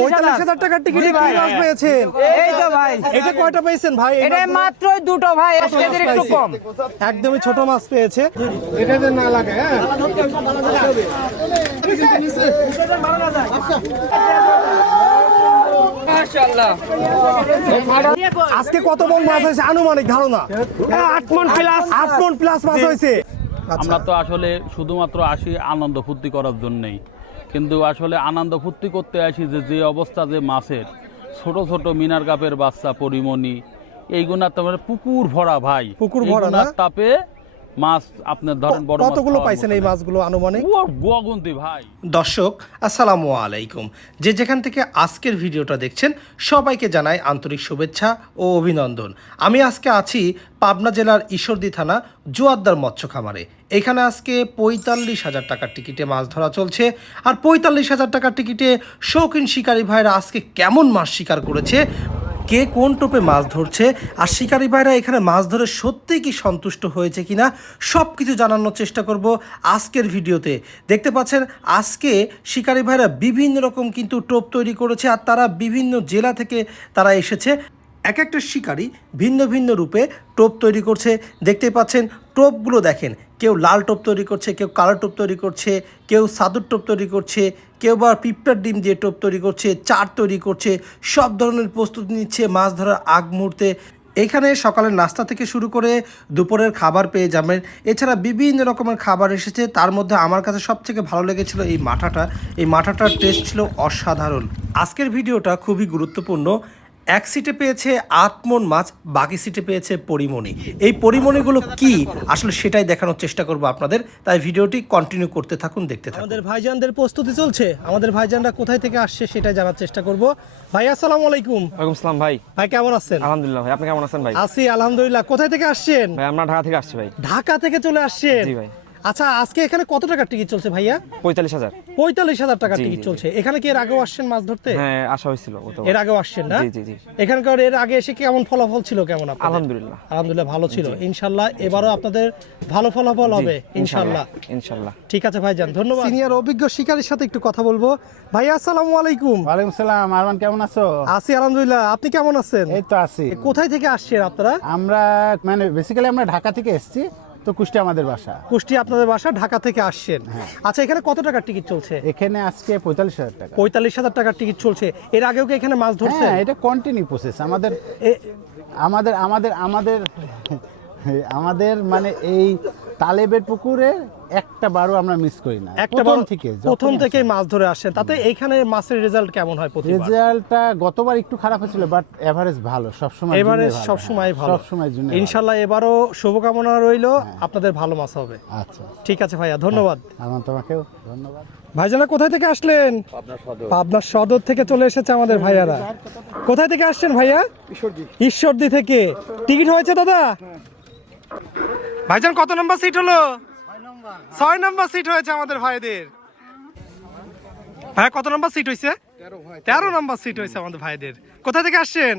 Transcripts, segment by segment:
পঁয়তাল্লিশ হাজার। টাকার টিকিটে কি মাছ পেয়েছেন? এই তো ভাই। এটা কয়টা পেয়েছেন ভাই? এটা মাত্র দুটো ভাই এক একটু কম। একদমই ছোট মাছ পেয়েছে। এটা যে না লাগে হ্যাঁ? আজকে কত মন মাছ হয়েছে? আনুমানিক ধারণা। আট মন প্লাস আট মন প্লাস মাছ হয়েছে। আমরা তো আসলে শুধুমাত্র আসি আনন্দ ফুর্তি করার জন্যই। কিন্তু আসলে আনন্দ ফুর্তি করতে আসি যে যে অবস্থা যে মাছের। ছোট ছোট মিনার কাপের বাচ্চা পরিমণি। এইগুলা তোমার পুকুর ভরা ভাই। পুকুর ভরা? তাপে মাছ আপনার ধরেন বড় কতগুলো পাইছেন এই মাছগুলো আনুমানিক? ভাই। দর্শক আসসালামু আলাইকুম। যে যেখান থেকে আজকের ভিডিওটা দেখছেন সবাইকে জানাই আন্তরিক শুভেচ্ছা ও অভিনন্দন। আমি আজকে আছি পাবনা জেলার ঈশ্বরদী থানা জোয়াদ্দার মৎস্য খামারে এখানে আজকে পঁয়তাল্লিশ হাজার টাকার টিকিটে মাছ ধরা চলছে। আর পঁয়তাল্লিশ হাজার টাকার টিকিটে শৌখিন শিকারী ভাইরা আজকে কেমন মাছ শিকার করেছে কে কোন টোপে মাছ ধরছে আর শিকারী ভাইরা এখানে মাছ ধরে সত্যিই কি সন্তুষ্ট হয়েছে কিনা সব কিছু জানানোর চেষ্টা করব আজকের ভিডিওতে। দেখতে পাচ্ছেন, আজকে শিকারী ভাইরা বিভিন্ন রকম কিন্তু টোপ তৈরি করেছে আর তারা বিভিন্ন জেলা থেকে তারা এসেছে। এক একটা শিকারী ভিন্ন ভিন্ন রূপে টোপ তৈরি করছে। দেখতে পাচ্ছেন টোপগুলো দেখেন। কেউ লাল টোপ তৈরি করছে, কেউ কালো টোপ তৈরি করছে, কেউ সাদুর টোপ তৈরি করছে, কেউ বা পিঁপড়ার ডিম দিয়ে টোপ তৈরি করছে, চার তৈরি করছে, সব ধরনের প্রস্তুতি নিচ্ছে মাছ ধরার আগ মুহূর্তে। এখানে সকালের নাস্তা থেকে শুরু করে দুপুরের খাবার পেয়ে যাবেন। এছাড়া বিভিন্ন রকমের খাবার এসেছে, তার মধ্যে আমার কাছে সবথেকে ভালো লেগেছিল এই মাঠাটা। এই মাঠাটার টেস্ট ছিল অসাধারণ। আজকের ভিডিওটা খুবই গুরুত্বপূর্ণ। এক সিটে পেয়েছে আটমন মাছ বাকি সিটে পেয়েছে পরিমণি। এই পরিমণিগুলো কি? আসলে সেটাই দেখানোর চেষ্টা করব আপনাদের। তাই ভিডিওটি কন্টিনিউ করতে থাকুন দেখতে থাকুন। আমাদের ভাইজানদের প্রস্তুতি চলছে। আমাদের ভাইজানরা কোথায় থেকে আসছে সেটাই জানার চেষ্টা করব। ভাই আসসালামু আলাইকুম। ওয়ালাইকুম সালাম ভাই। ভাই কেমন আছেন? আলহামদুলিল্লাহ ভাই আপনি কেমন আছেন ভাই? আছি আলহামদুলিল্লাহ। কোথায় থেকে আসছেন? ভাই আমরা ঢাকা থেকে আসছি ভাই। ঢাকা থেকে চলে আসছেন? জি ভাই। আচ্ছা আজকে এখানে কত টাকার টিকিট চলছে ভাইয়া? পঁয়তাল্লিশ হাজার। পঁয়তাল্লিশ হাজার টাকার টিকিট চলছে। এখানে কি এর আগেও আসছেন মাছ ধরতে? হ্যাঁ আসা হয়েছিল এর আগেও আসছেন না? জি জি জি। এখানকার এর আগে এসে কেমন ফলাফল ছিল কেমন আলহামদুলিল্লাহ। আলহামদুলিল্লাহ ভালো ছিল। ইনশাল্লাহ এবারও আপনাদের ভালো ফলাফল হবে ইনশাল্লাহ ইনশাল্লাহ। ঠিক আছে ভাইজান ধন্যবাদ। সিনিয়র অভিজ্ঞ শিকারীর সাথে একটু কথা বলব। ভাই আসসালামু আলাইকুম। ওয়ালাইকুম সালাম আরমান কেমন আছো? আছি আলহামদুলিল্লাহ। আপনি কেমন আছেন? এই তো আছি। কোথায় থেকে আসছেন আপনারা? আমরা মানে বেসিক্যালি আমরা ঢাকা থেকে এসেছি। তো কুষ্টি আমাদের বাসা। কুষ্টি আপনাদের বাসা ঢাকা থেকে আসছেন। আচ্ছা এখানে কত টাকার টিকিট চলছে? এখানে আজকে পঁয়তাল্লিশ হাজার টাকা। পঁয়তাল্লিশ হাজার টাকার টিকিট চলছে। এর আগেও কি এখানে মাছ ধরছে? হ্যাঁ এটা কন্টিনিউ প্রসেস আমাদের আমাদের আমাদের আমাদের আমাদের মানে এই তালেবের পুকুরে একটা বারও আমরা মিস করি না। একটা প্রথম বড়- থেকে প্রথম থেকে মাছ ধরে আসছেন তাতে এইখানে মাছের রেজাল্ট কেমন হয় প্রতিবার? রেজাল্টটা গতবার একটু খারাপ হয়েছিল বাট এভারেজ ভালো সবসময় এবারে সব সময় ভালো। সব সময় জন্য ভালো। ইনশাল্লাহ এবারও শুভকামনা রইল আপনাদের ভালো মাছ হবে। আচ্ছা। ঠিক আছে ভাইয়া ধন্যবাদ। আমার তোমাকেও ধন্যবাদ। ভাইজানা কোথায় থেকে আসলেন? পাবনার সদর। থেকে চলে এসেছে আমাদের ভাইয়ারা। কোথায় থেকে আসছেন ভাইয়া? ঈশ্বরদী থেকে। টিকিট হয়েছে দাদা? ভাইজান কত নম্বর সিট হলো? ছয় নম্বর। সিট হয়েছে আমাদের ভাইদের। ভাইয়া কত নম্বর সিট হয়েছে? তেরো নম্বর সিট হয়েছে আমাদের ভাইদের। কোথা থেকে আসছেন?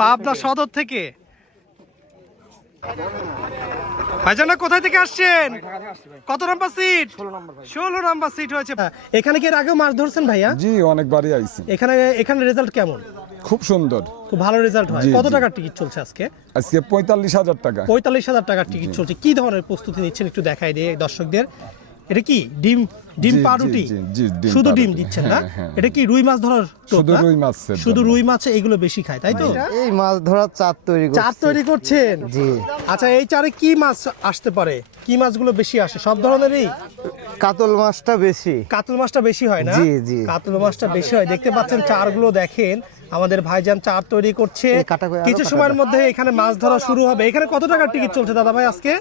পাবনা সদর থেকে। ভাইজানা কোথায় থেকে আসছেন? কত নাম্বার সিট ষোলো নাম্বার সিট হয়েছে। এখানে কি এর আগেও মাছ ধরছেন ভাইয়া? জি অনেকবারই আইছি। এখানে এখানে রেজাল্ট কেমন? খুব সুন্দর। খুব ভালো রেজাল্ট হয়। কত টাকার টিকিট চলছে আজকে? আজকে পঁয়তাল্লিশ হাজার টাকা। পঁয়তাল্লিশ হাজার টাকার টিকিট চলছে। কি ধরনের প্রস্তুতি নিচ্ছেন একটু দেখাই দিয়ে দর্শকদের? এটা কি ডিম ডিম পাউরুটি? শুধু ডিম দিচ্ছেন না? হ্যাঁ, হ্যাঁ। এটা কি রুই মাছ ধরার শুধু রুই মাছের শুধু রুই মাছ এগুলো বেশি খায় তাই তো? এই মাছ ধরার চার তৈরি চার তৈরি করছেন? জি। আচ্ছা এই চারে কি মাছ আসতে পারে? কি মাছগুলো বেশি আসে? সব ধরনেরই? কাতল মাছটা বেশি। কাতল মাছটা বেশি হয় না? জি, জি। কাতল মাছটা বেশি হয়। দেখতে পাচ্ছেন চারগুলো দেখেন। আমাদের ভাইজান চার তৈরি করছে। কিছু সময়ের। মধ্যে এখানে মাছ ধরা শুরু হবে। এখানে কত টাকার টিকিট চলছে দাদা ভাই আজকে?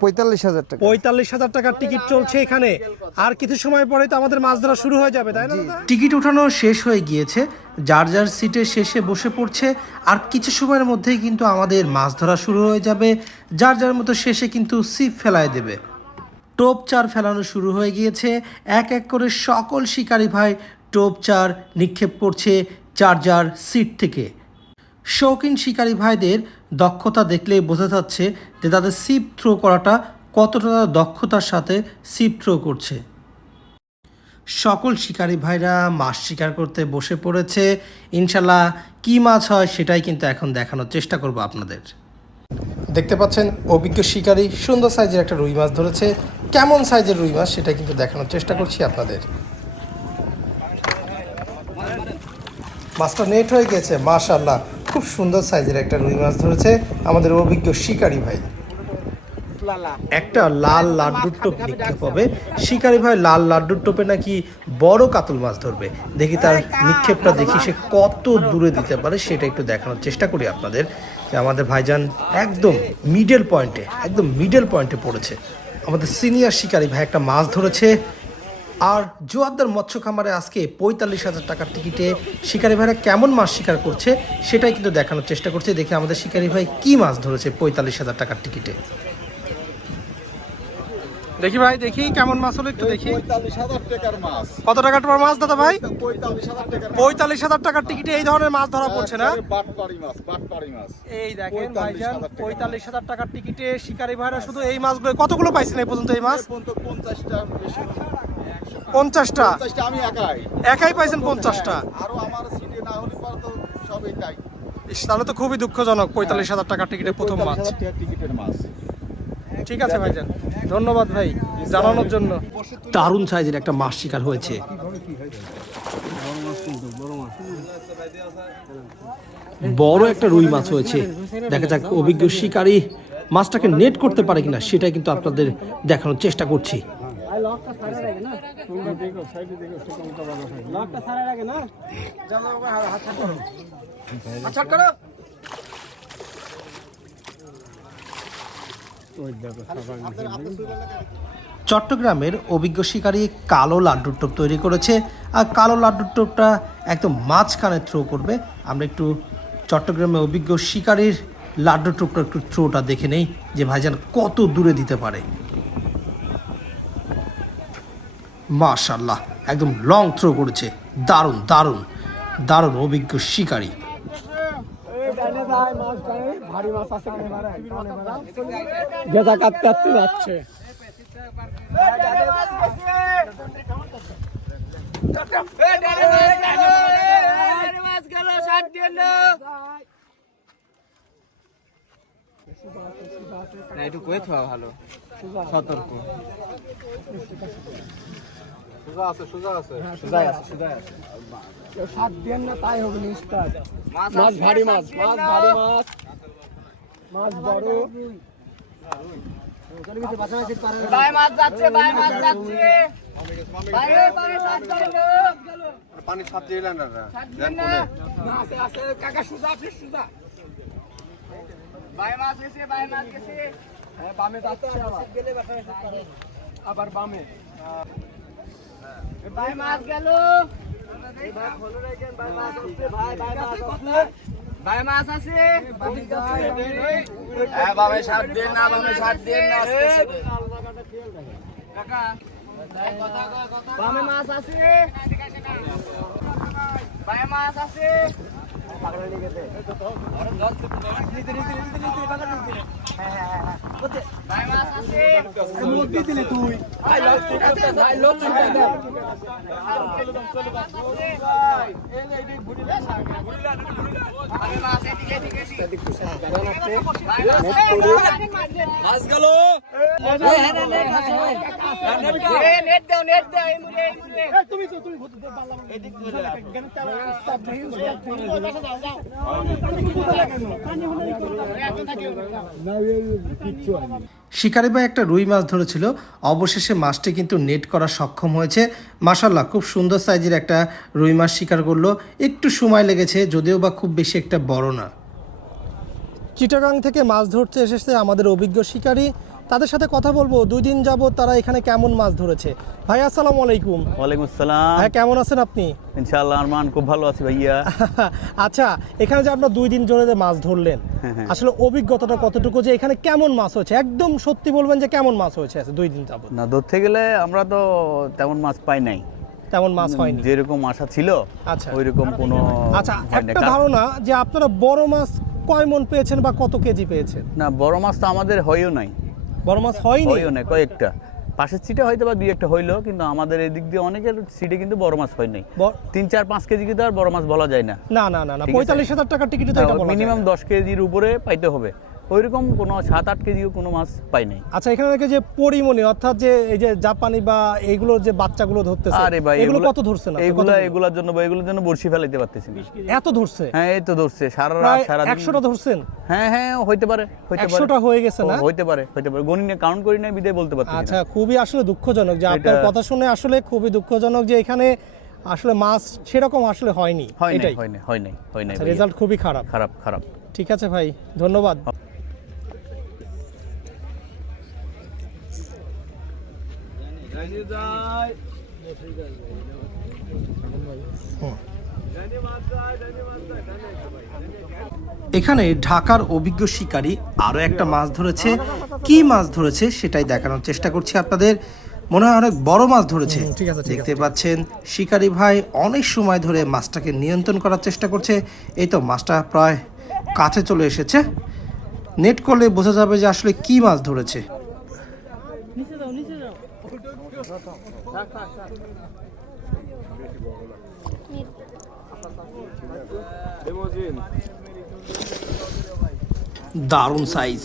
পঁয়তাল্লিশ হাজার টাকা। পঁয়তাল্লিশ হাজার টাকার টিকিট চলছে এখানে। আর কিছু সময় পরে তো আমাদের মাছ ধরা শুরু হয়ে যাবে তাই না টিকিট ওঠানো শেষ হয়ে গিয়েছে। যার যার সিটে শেষে বসে পড়ছে। আর কিছু সময়ের মধ্যেই কিন্তু আমাদের মাছ ধরা শুরু হয়ে যাবে। যার যার মতো শেষে কিন্তু সিপ ফেলায় দেবে। টোপ চার ফেলানো শুরু হয়ে গিয়েছে। এক এক করে সকল শিকারী ভাই টোপ চার নিক্ষেপ করছে। যার সিট থেকে। শৌখিন শিকারী ভাইদের দক্ষতা দেখলেই বোঝা যাচ্ছে যে তাদের সিপ থ্রো করাটা কতটা দক্ষতার সাথে সিপ থ্রো করছে। সকল শিকারী ভাইরা মাছ শিকার করতে বসে পড়েছে। ইনশাল্লাহ কি মাছ হয় সেটাই কিন্তু এখন দেখানোর চেষ্টা করব আপনাদের। দেখতে পাচ্ছেন অভিজ্ঞ শিকারী, সুন্দর সাইজের একটা রুই মাছ ধরেছে। কেমন সাইজের রুই মাছ সেটা কিন্তু দেখানোর চেষ্টা করছি আপনাদের। মাছটা নেট হয়ে গেছে মাশাল্লাহ খুব সুন্দর সাইজের একটা রুই মাছ ধরেছে আমাদের অভিজ্ঞ শিকারী ভাই। একটা লাল লাড্ডুর টোপ নিক্ষেপ হবে। শিকারি ভাই, লাল লাড্ডুর টোপে নাকি বড় কাতল মাছ ধরবে? দেখি তার নিক্ষেপটা দেখি সে কত দূরে দিতে পারে, সেটা একটু দেখানোর চেষ্টা করি আপনাদের। যে আমাদের ভাইজান একদম মিডল পয়েন্টে একদম মিডল পয়েন্টে পড়েছে। আমাদের সিনিয়র শিকারি ভাই একটা মাছ ধরেছে। আর জোয়ারদার মৎস্য খামারে আজকে পঁয়তাল্লিশ হাজার টাকার টিকিটে শিকারি ভাইরা কেমন মাছ শিকার করছে সেটাই কিন্তু দেখানোর চেষ্টা করছে। দেখে আমাদের শিকারি ভাই কি মাছ ধরেছে পঁয়তাল্লিশ হাজার টাকার টিকিটে। দেখি ভাই দেখি কেমন মাছ হলো একটু দেখি। কত টাকার তোমার মাছ দাদা ভাই? পঁয়তাল্লিশ হাজার টাকার টিকিটে এই ধরনের মাছ ধরা পড়ছে না? এই দেখেন ভাইজান পঁয়তাল্লিশ হাজার টাকার টিকিটে শিকারি ভাইরা শুধু এই মাছগুলো কতগুলো পাইছেন এই পর্যন্ত এই মাছ? পঞ্চাশটা পঞ্চাশটা? আমি একাই। একাই পাইছেন পঞ্চাশটা? আরও আমার সিটে না হলে পরে তো সবই তাই। তাহলে তো খুবই দুঃখজনক পঁয়তাল্লিশ হাজার টাকার টিকিটে প্রথম মাছ। টিকিটের ঠিক আছে ভাইজান ধন্যবাদ ভাই জানানোর জন্য। দারুণ সাইজের একটা মাছ শিকার হয়েছে। বড় একটা রুই মাছ হয়েছে। দেখা যাক অভিজ্ঞ শিকারী মাছটাকে নেট করতে পারে কিনা সেটাই কিন্তু আপনাদের দেখানোর চেষ্টা করছি। চট্টগ্রামের অভিজ্ঞ শিকারী কালো লাড্ডুর টোপ তৈরি করেছে আর কালো লাড্ডুর টোপটা একদম মাঝখানে থ্রো করবে। আমরা একটু চট্টগ্রামে অভিজ্ঞ শিকারীর লাড্ডুর টোপটা একটু থ্রোটা দেখে নেই যে ভাইজান কত দূরে দিতে পারে। মাশাল্লাহ একদম লং থ্রো করেছে। দারুণ দারুণ দারুণ অভিজ্ঞ শিকারী। যাচ্ছে একটু কয়ে থাকা ভালো। সতর্ক। মাছ ভারী মাছ মাছ ভারী মাছ। মাছ বড়। ভাই মাছ যাচ্ছে ভাই মাছ যাচ্ছে। সাত করে লো পানি সাপ দিয়ে না সাত না। না আছে আছে। কাকা সুজা আপনি সুজা। ভাই মাছ গেছে ভাই মাছ গেছে হ্যাঁ বামে যাচ্ছে আবার বামে। ভাই মাছ গেল। ভাই মাছ আছে। হ্যাঁ বামে সাত দিন না বামে সাত দিন না কাকা বামে মাছ আছে। ভাই মাছ আছে। মাছ গেল নেট দাও নেট দাও এই মুরে এই মুরে তুমি তো তুমি শিকারি ভাই একটা রুই মাছ ধরেছিল। অবশেষে মাছটি কিন্তু নেট করা সক্ষম হয়েছে। মাসাল্লাহ খুব সুন্দর সাইজের একটা রুই মাছ শিকার করল। একটু সময় লেগেছে, যদিও বা খুব বেশি একটা বড় না। চিটাগাং থেকে মাছ ধরতে এসেছে আমাদের অভিজ্ঞ শিকারী। তাদের সাথে কথা বলব। দুই দিন যাবত তারা এখানে কেমন মাছ ধরেছে। ভাই আসসালামু আলাইকুম। ওয়ালাইকুম আসসালাম। হ্যাঁ কেমন আছেন আপনি? ইনশাআল্লাহ আরমান খুব ভালো আছি ভাইয়া। আচ্ছা এখানে যে আপনার দুই দিন ধরে যে মাছ ধরলেন আসলে অভিজ্ঞতাটা কতটুকু যে এখানে কেমন মাছ হয়েছে? একদম সত্যি বলবেন যে কেমন মাছ হয়েছে দুই দিন যাবত না ধরতে গেলে আমরা তো তেমন মাছ পাই নাই। তেমন মাছ হয়নি। যেরকম আশা ছিল আচ্ছা। ওই রকম কোনো আচ্ছা একটা ধারণা যে আপনারা বড় মাছ কয় মন পেয়েছেন বা কত কেজি পেয়েছেন? না বড় মাছ তো আমাদের হয়ও নাই। বড় মাছ হয়নি? হয়ও না কয়েকটা। পাশের সিটে হয়তো বা দুই একটা হইল কিন্তু আমাদের এই দিক দিয়ে অনেকের সিটে কিন্তু বড় মাছ হয় নাই। তিন চার পাঁচ কেজি কিন্তু আর বড় মাছ বলা যায় না। না না না। পঁয়তাল্লিশ হাজার টাকার টিকিট মিনিমাম দশ কেজির উপরে পাইতে হবে। ওইরকম কোনো সাত আট কেজিও কোনো মাছ পাই নাই। আচ্ছা এখানে থেকে যে পরিমণি অর্থাৎ যে এই যে জাপানি বা এইগুলো যে বাচ্চাগুলো ধরতেছে আরে ভাই এগুলো কত ধরছে না? এগুলা এগুলার জন্য বা এগুলোর জন্য বড়শি ফেলাইতে পারতেছি না। এত ধরছে? হ্যাঁ এই তো ধরছে সারা রাত সারা একশোটা ধরছেন? হ্যাঁ হ্যাঁ হইতে পারে হইতে পারে। একশোটা হয়ে গেছে না? হইতে পারে হইতে পারে। গণিনে কাউন্ট করি না বিদায় বলতে পারতেছি আচ্ছা খুবই আসলে দুঃখজনক যে আপনার কথা শুনে আসলে খুবই দুঃখজনক যে এখানে আসলে মাছ সেরকম আসলে হয়নি। হয় নাই হয়নি হয় নাই হয় নাই হয় নাই আচ্ছা। রেজাল্ট খুবই খারাপ। খারাপ খারাপ। ঠিক আছে ভাই ধন্যবাদ। এখানে ঢাকার অভিজ্ঞ শিকারী আরও একটা মাছ ধরেছে। কি মাছ ধরেছে সেটাই দেখানোর চেষ্টা করছি আপনাদের। মনে হয় অনেক বড় মাছ ধরেছে। দেখতে পাচ্ছেন শিকারী ভাই অনেক সময় ধরে মাছটাকে নিয়ন্ত্রণ করার চেষ্টা করছে। এই তো মাছটা প্রায় কাছে চলে এসেছে। নেট করলে বোঝা যাবে যে আসলে কি মাছ ধরেছে। দারুণ সাইজ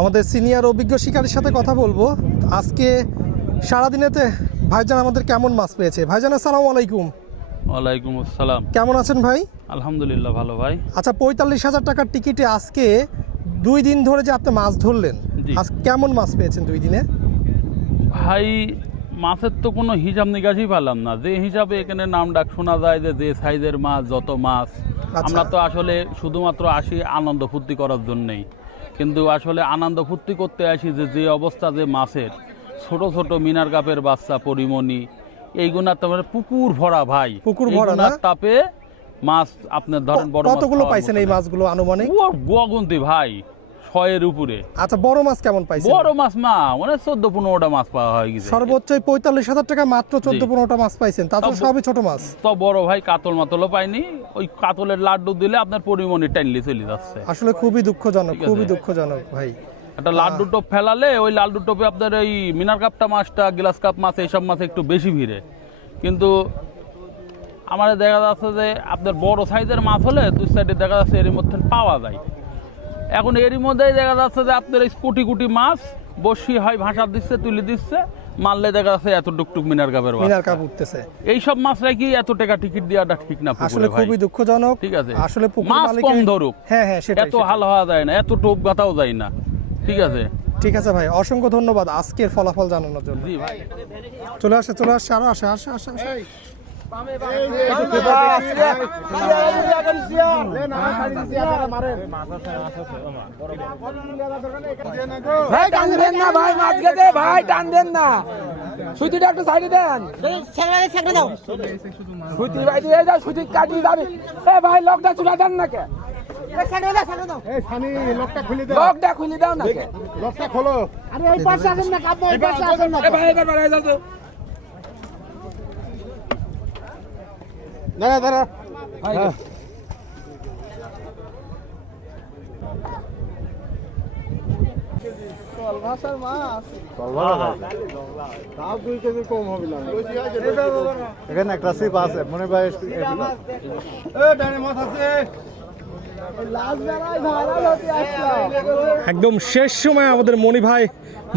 আমাদের সিনিয়র অভিজ্ঞ শিকারীর সাথে কথা বলব। আজকে সারাদিনেতে ভাইজান আমাদের কেমন মাছ পেয়েছে? ভাইজান আসসালামু আলাইকুম। ওয়ালাইকুম আসসালাম। কেমন আছেন ভাই? আলহামদুলিল্লাহ ভালো ভাই। আচ্ছা পঁয়তাল্লিশ হাজার টাকার টিকিটে আজকে দুই দিন ধরে যে আপনি মাছ ধরলেন। আজ কেমন মাছ পেয়েছেন দুই দিনে? ভাই মাছের তো কোনো হিসাব নিকাশই পেলাম না। যে হিসাবে এখানে নাম ডাক শোনা যায় যে যে সাইজের মাছ যত মাছ আমরা তো আসলে শুধুমাত্র আসি আনন্দ ফুর্তি করার জন্যেই। কিন্তু আসলে আনন্দ ফুর্তি করতে আসি যে যে অবস্থা যে মাছের ছোট ছোট মিনার কাপের বাচ্চা পরিমণি এইগুলা তোমার পুকুর ভরা ভাই। পুকুর ভরা তাপে মাছ আপনার ধরেন বড় কতগুলো পাইছেন এই মাছগুলো আনুমানিক? গগন্তি ভাই। ছয়ের উপরে। আচ্ছা বড় মাছ কেমন বড় মাছ মা মানে চোদ্দ পনেরোটা মাছ পাওয়া হয়ে গেছে। সর্বোচ্চ পঁয়তাল্লিশ হাজার টাকা মাত্র চোদ্দ। পনেরোটা মাছ পাইছেন তা তো সবই ছোট মাছ। তো বড় ভাই কাতল মাতলও পাইনি ওই কাতলের লাড্ডু দিলে আপনার পরিমণি টাইনলে চলে যাচ্ছে। আসলে খুবই দুঃখজনক খুবই দুঃখজনক ভাই। একটা লাড্ডু টোপ ফেলালে ওই লাড্ডু টোপে আপনার এই মিনার কাপটা মাছটা গ্লাস কাপ মাছ এইসব মাছ একটু বেশি ভিড়ে। কিন্তু আমার দেখা যাচ্ছে যে আপনার বড় সাইজের মাছ হলে দুই সাইডে দেখা যাচ্ছে এর মধ্যে পাওয়া যায়। এখন এরই মধ্যেই দেখা যাচ্ছে যে আপনার এই কোটি কোটি মাছ বসি হয় ভাষা দিচ্ছে তুলে দিচ্ছে মারলে দেখা যাচ্ছে এত টুকটুক মিনার কাপের মিনার কাপ উঠতেছে। এইসব মাছরা কি এত টাকা টিকিট দেওয়াটা ঠিক না আসলে খুবই দুঃখজনক। ঠিক আছে। আসলে পুকুর মাছ কম ধরুক। হ্যাঁ হ্যাঁ সেটা এত হাল হওয়া যায় না এত টোপ গাতাও যায় না। ঠিক আছে? ঠিক আছে ভাই অসংখ্য ধন্যবাদ আজকের ফলাফল জানানোর জন্য। জি ভাই। চলে আসে চলে আসে আরও আসে আসে আসে আসে। ভাই টান দেন না ভাই মাছ গেছে ভাই টান দেন না সুতিটা একটু সাইডে দেন সুতি ভাই দিয়ে দাও সুতি কাটি যাবে এ ভাই লকটা চুলা দেন না কে লকটা খুলে দাও না লোকটা খোলো আরে এই পাশে আসেন না কাপড় এই পাশে আসেন না ভাই এবার বাড়াই যাও তো দাঁড়া। দাঁড়া এখানে একটা সিপ আছে মনে ভাই একদম শেষ সময় আমাদের মণি ভাই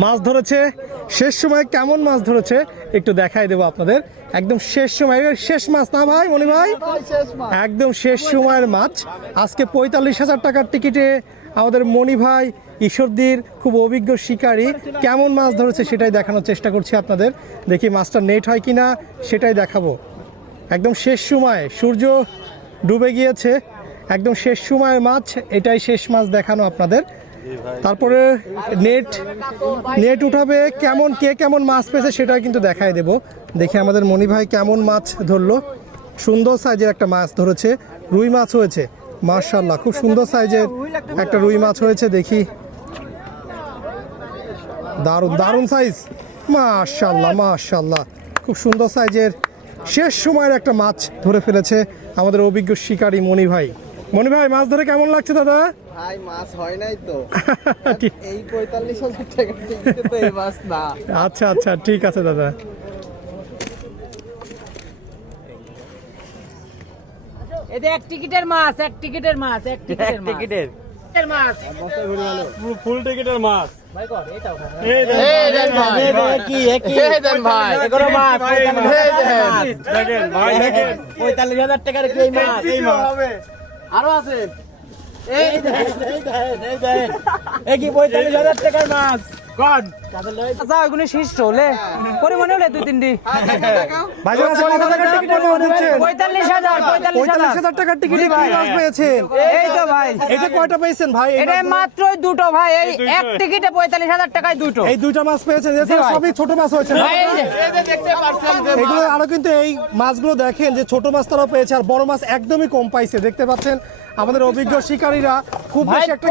মাছ ধরেছে। শেষ সময় কেমন মাছ ধরেছে? একটু দেখাই দেবো আপনাদের। একদম শেষ সময় শেষ মাছ না ভাই মণি ভাই? একদম শেষ সময়ের মাছ। আজকে পঁয়তাল্লিশ হাজার টাকার টিকিটে আমাদের মণি ভাই ঈশ্বরদীর খুব অভিজ্ঞ শিকারী। কেমন মাছ ধরেছে সেটাই দেখানোর চেষ্টা করছি আপনাদের। দেখি মাছটা নেট হয় কিনা সেটাই দেখাবো। একদম শেষ সময় সূর্য ডুবে গিয়েছে। একদম শেষ সময়ের মাছ এটাই শেষ মাছ দেখানো আপনাদের। তারপরে নেট নেট উঠাবে, কেমন, কে কেমন মাছ পেয়েছে সেটা কিন্তু দেখাই দেব। দেখি আমাদের মণি ভাই কেমন মাছ ধরলো। সুন্দর সাইজের একটা মাছ ধরেছে, রুই মাছ হয়েছে মার্শাল্লাহ খুব সুন্দর সাইজের একটা রুই মাছ হয়েছে, দেখি। দারুণ দারুণ সাইজ মাশাল্লাহ মাশাল্লাহ খুব সুন্দর সাইজের শেষ সময়ের একটা মাছ ধরে ফেলেছে আমাদের অভিজ্ঞ শিকারী মণি ভাই। মনি ভাই, মাছ ধরে কেমন লাগছে দাদা? ভাই মাছ হয় নাই তো। এই পঁয়তাল্লিশ হাজার টাকা টিকিটে তো এই মাছ না। আচ্ছা আচ্ছা ঠিক আছে দাদা। এটা এক টিকিটের মাছ এক টিকিটের মাছ এক টিকিটের টিকিটের। টিকিটের মাছ। ফুল টিকিটের মাছ। এই দেন ভাই এই দেন ভাই। এগুলো মাছ দেখেন ভাই দেখেন। পঁয়তাল্লিশ হাজার টাকার কি এই মাছ? এই মাছ। আরও আছে। এই দেখেন এই দেখেন এই দেন এই কি পঁয়তাল্লিশ হাজার টাকার মাছ? কোন? আচ্ছা ওইগুলো শীর্ষ হলে পরিমাণে হলে দুই তিনটি ভাইজান আজকে কত টাকার টিকিটের মাছ পঁয়তাল্লিশ হাজার পঁয়তাল্লিশ পঁয়তাল্লিশ হাজার টাকার টিকিটে পেয়েছেন এই তো ভাই। এটা কয়টা পেয়েছেন ভাই? এটা মাত্র দুটো ভাই। এই এক টিকিটে পঁয়তাল্লিশ হাজার টাকায় দুটো। এই দুইটা মাছ পেয়েছেন সবই ছোট মাছ হয়েছে না? ভাই, এই যে এগুলো আরও কিন্তু এই মাছগুলো দেখেন যে ছোট মাছ তারাও পেয়েছে আর বড় মাছ একদমই কম পাইছে দেখতে পাচ্ছেন? আমাদের অভিজ্ঞ শিকারীরা খুব বেশি একটা।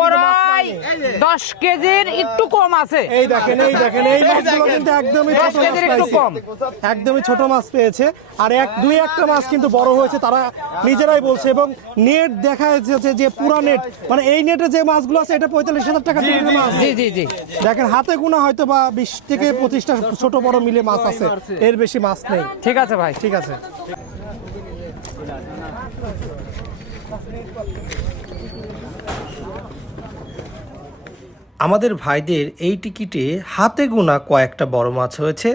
দশ কেজির একটু কম আছে। এই দেখেন এই দেখেন এই মাছগুলো কিন্তু একদমই ছোট মাছ পাইছে। একদমই ছোট মাছ পেয়েছে। আর এক দুই একটা মাছ কিন্তু বড় হয়েছে তারা নিজেরাই বলছে। এবং নেট দেখা যাচ্ছে যে পুরা নেট মানে এই নেটে যে মাছগুলো আছে এটা পঁয়তাল্লিশ হাজার টাকা মাছ। জি জি জি। দেখেন হাতে গোনা হয়তো বা বিশ থেকে পঁচিশটা ছোট বড় মিলে মাছ আছে। এর বেশি মাছ নেই। ঠিক আছে ভাই। ঠিক আছে। আমাদের ভাইদের এই টিকিটে হাতে গোনা কয়েকটা বড় মাছ হয়েছে,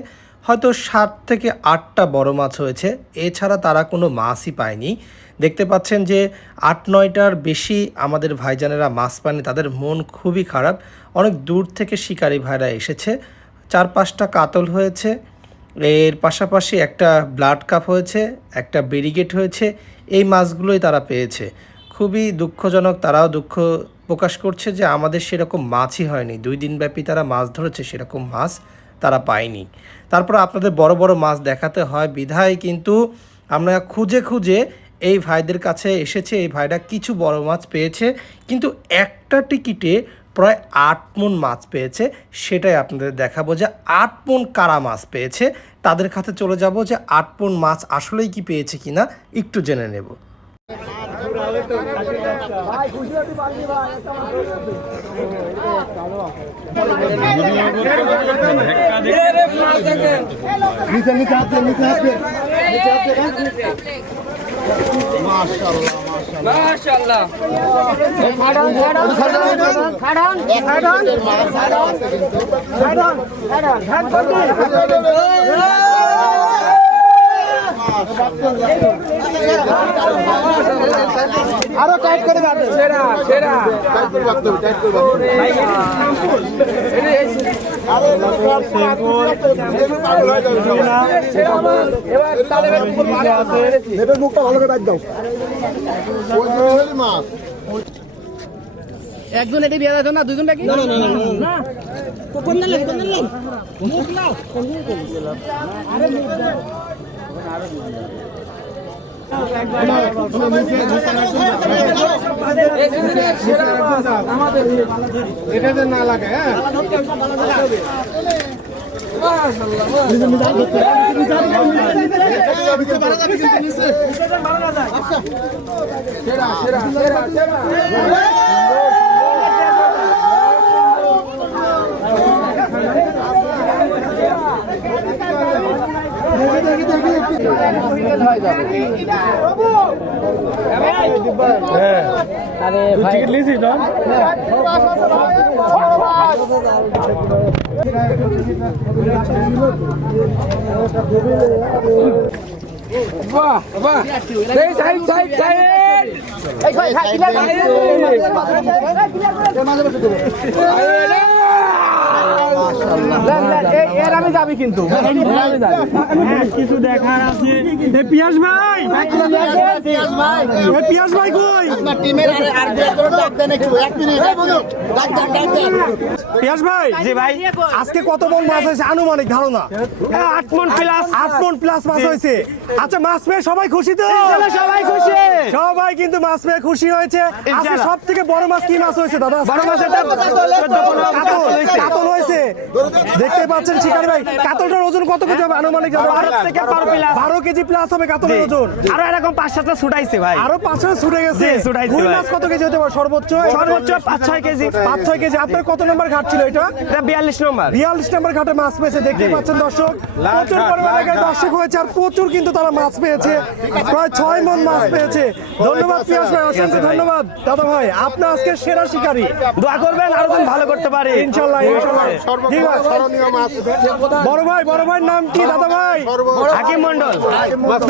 হয়তো সাত থেকে আটটা বড় মাছ হয়েছে। এছাড়া তারা কোনো মাছই পায়নি। দেখতে পাচ্ছেন যে আট নয়টার বেশি আমাদের ভাইজানেরা মাছ পায়নি, তাদের মন খুবই খারাপ। অনেক দূর থেকে শিকারী ভাইরা এসেছে। চার পাঁচটা কাতল হয়েছে। এর পাশাপাশি একটা ব্লাড কাপ হয়েছে, একটা ব্যারিগেট হয়েছে। এই মাছগুলোই তারা পেয়েছে। খুবই দুঃখজনক, তারাও দুঃখ প্রকাশ করছে যে আমাদের সেরকম মাছই হয়নি। দুই দিনব্যাপী তারা মাছ ধরেছে, সেরকম মাছ তারা পায়নি। তারপর আপনাদের বড় বড় মাছ দেখাতে হয় বিধায়, কিন্তু আমরা খুঁজে খুঁজে এই ভাইদের কাছে এসেছে, এই ভাইরা কিছু বড় মাছ পেয়েছে, কিন্তু একটা টিকিটে প্রায় আট মন মাছ পেয়েছে। সেটাই আপনাদের দেখাবো যে আট মন কারা মাছ পেয়েছে। তাদের কাছে চলে যাব যে আট মন মাছ আসলেই কি পেয়েছে কিনা, একটু জেনে নেব। নিচে নিচে হাতে নিচে হাতে নিচে হাতে আরও টাইট করে বাঁধো সেরা সেরা। টাইট করে হবে টাইট করে রাখতে হবে মুখটা ভালো করে বাইর দাও। ওই যে ওই মাছ একজন এটি বিয়ে না দুজন নাকি না না না। না। কোন নালে কোন নালে মুখ নাও। এটাতে না লাগে হ্যাঁ আরে ভাই টিকিট লিয়েছিস না এই সাইড সাইড সাইড এই সাইড সাইড এর আমি যাবি কিন্তু কিছু দেখার এ পিয়াস ভাই। এ পিয়াস ভাই কই? পিয়াস ভাই জি ভাই আজকে কত মন মাছ হয়েছে? আনুমানিক ধারণা। আট মন প্লাস আট মন প্লাস মাছ হয়েছে। আচ্ছা মাছ পেয়ে সবাই খুশি তো? সবাই খুশি। সবাই কিন্তু মাছ পেয়ে খুশি হয়েছে। আজকে সব থেকে বড় মাছ কি মাছ হয়েছে দাদা? বড় মাছ কাতল হয়েছে। দেখতে পাচ্ছেন শিকারি ভাই কাতলটার ওজন কত কেজি হবে? আনুমানিক বারো থেকে বারো। বারো কেজি প্লাস হবে কাতলের ওজন। আরও এরকম পাঁচ সাতটা ছুটাইছে ভাই। আরও পাঁচশো ছুটে গেছে। ছুটাইছে রুই ভাই। মাছ কত কেজি হতে পারে? সর্বোচ্চ? সর্বোচ্চ পাঁচ ছয় কেজি। পাঁচ ছয় কেজি। আপনার কত নম্বর ঘাট ছিল এটা? এটা বিয়াল্লিশ নম্বর। বিয়াল্লিশ নম্বর ঘাটে মাছ পেয়েছে। দেখতে পাচ্ছেন দর্শক। প্রচুর পরিমাণে দর্শক হয়েছে আর প্রচুর কিন্তু তারা মাছ পেয়েছে। প্রায় ছয় মন মাছ পেয়েছে। ধন্যবাদ পিয়াস ভাই। অসংখ্য ধন্যবাদ। দাদা ভাই আপনি আজকে সেরা শিকারী। দোয়া করবেন আরও যেন ভালো করতে পারি। আছে। মাছ। বড় ভাই বড় ভাই নাম কি দাদা ভাই? হাকিম মন্ডল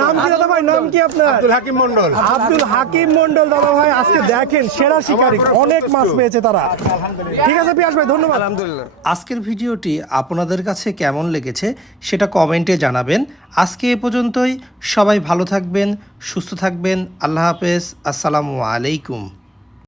নাম কি দাদা ভাই? নাম কি আপনার? আব্দুল হাকিম মন্ডল। আব্দুল হাকিম মন্ডল দাদা ভাই আজকে দেখেন সেরা শিকারী। অনেক মাছ পেয়েছে তারা। ঠিক আছে পিয়াস ভাই ধন্যবাদ। আলহামদুলিল্লাহ। আজকের ভিডিওটি আপনাদের কাছে কেমন লেগেছে সেটা কমেন্টে জানাবেন। আজকে এ পর্যন্তই। সবাই ভালো থাকবেন সুস্থ থাকবেন। আল্লাহ হাফেজ। আসসালামু আলাইকুম।